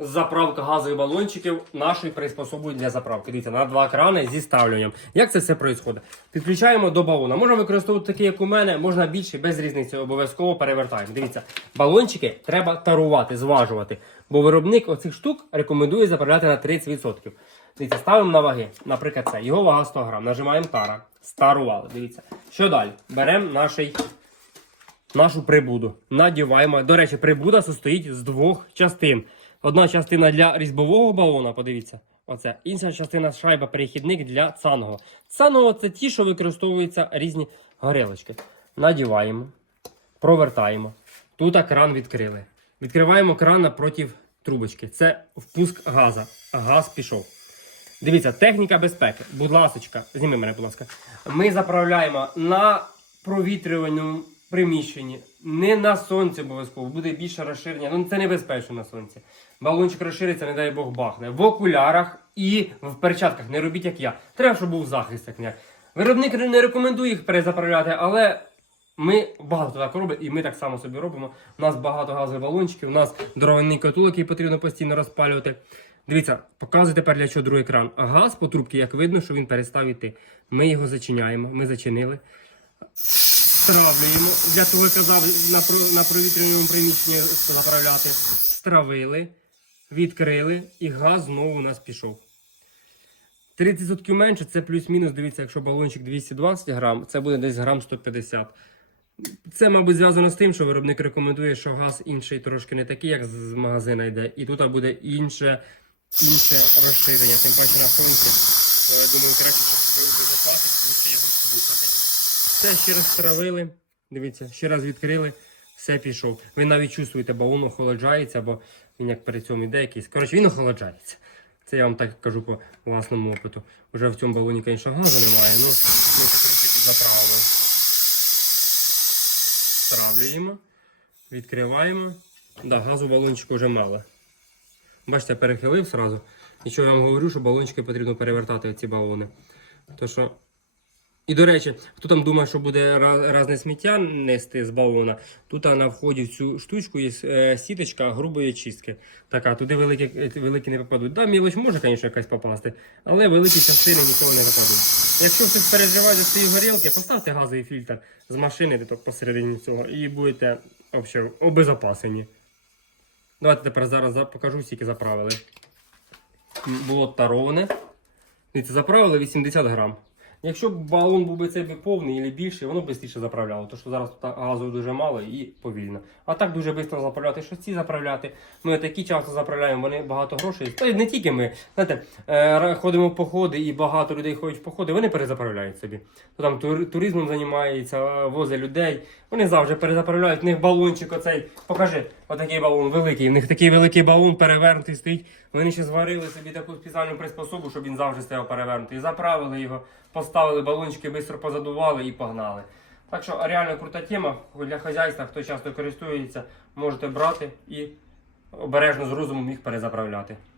Заправка газових балончиків нашої приспособи для заправки. Дивіться, на два крани зі ставленням. Як це все відбувається? Підключаємо до балона. Можна використовувати такі, як у мене, можна більше, без різниці. Обов'язково перевертаємо. Дивіться, балончики треба тарувати, зважувати. Бо виробник оцих штук рекомендує заправляти на 30%. Дивіться, ставимо на ваги. Наприклад, це його вага 100 грам. Нажимаємо тара. Старували. Дивіться. Що далі? Беремо наший нашу прибуду. Надіваємо. До речі, прибуда состоїть з двох частин. Одна частина для різьбового балона, подивіться. Оце. Інша частина шайба перехідник для цангового. Цангового це ті, що використовуються різні горелочки. Надіваємо, провертаємо. Тут кран відкрили. Відкриваємо кран напроти трубочки. Це впуск газа. Газ пішов. Дивіться, техніка безпеки. Будь ласочка, зніми мене, будь ласка. Ми заправляємо на провітрюваному приміщенні, не на сонці обов'язково, буде більше розширення. Ну це небезпечно на сонці. Балончик розшириться, не дай Бог бахне. В окулярах і в перчатках. Не робіть як я. Треба, щоб був захист як не. Виробник не рекомендує їх перезаправляти, але ми багато так робимо, і ми так само собі робимо. У нас багато газових балончиків, у нас дровяний котел, який потрібно постійно розпалювати. Дивіться, показую тепер для чого другий кран. Газ по трубці, як видно, що він перестав іти. Ми його зачиняємо, ми зачинили. Стравлюємо. Для того я казав на, провітряному приміщенні заправляти. Стравили, відкрили, і газ знову у нас пішов. 30% менше це плюс-мінус. Дивіться, якщо балончик 220 грам, це буде десь грам 150. Це, мабуть, зв'язано з тим, що виробник рекомендує, що газ інший трошки не такий, як з магазина йде. І тут буде інше, інше розширення. Тим паче на сонці. Я думаю, краще, щоб безопасити, лучше його слухати. Все ще раз стравили. Дивіться, ще раз відкрили, все пішов. Ви навіть чувствуєте, балон охолоджається, бо він як перед цьому йде якийсь. Коротше, він охолоджається. Це я вам так кажу по власному опиту. Уже в цьому балоні, звісно, газу немає, ну ми ще трошки підзаправимо. Стравлюємо, відкриваємо. Да, газу балончику вже мало. Бачите, перехилив сразу. І що я вам говорю, що балончики потрібно перевертати ці балони. То що і до речі, хто там думає, що буде ра- різне сміття нести з балона, тут на вході в цю штучку є е, сіточка грубої чистки. Така, туди великі, е, великі не попадуть. Да, мілоч може, звісно, якась попасти, але великі частини ніколи не попадуть. Якщо хтось переживає за свої горілки, поставте газовий фільтр з машини тут посередині цього і будете взагалі обезопасені. Давайте тепер зараз покажу, скільки заправили. Було тароване. Заправили 80 грам. Якщо б балон був би цей би повний або більший, воно б швидше заправляло. Тому що зараз тут газу дуже мало і повільно. А так дуже швидко заправляти, ці заправляти. Ми такі часто заправляємо, вони багато грошей. Та не тільки ми. Знаєте, е, ходимо в походи і багато людей ходять в походи, вони перезаправляють собі. То там тур- туризмом займаються, возить людей. Вони завжди перезаправляють. В них балончик оцей. Покажи, отакий балон великий. В них такий великий балон перевернутий стоїть. Вони ще зварили собі таку спеціальну приспособу, щоб він завжди стояв перевернутий. Заправили його, поставили балончики, швидко позадували і погнали. Так що реально крута тема для хазяйства, хто часто користується, можете брати і обережно з розумом їх перезаправляти.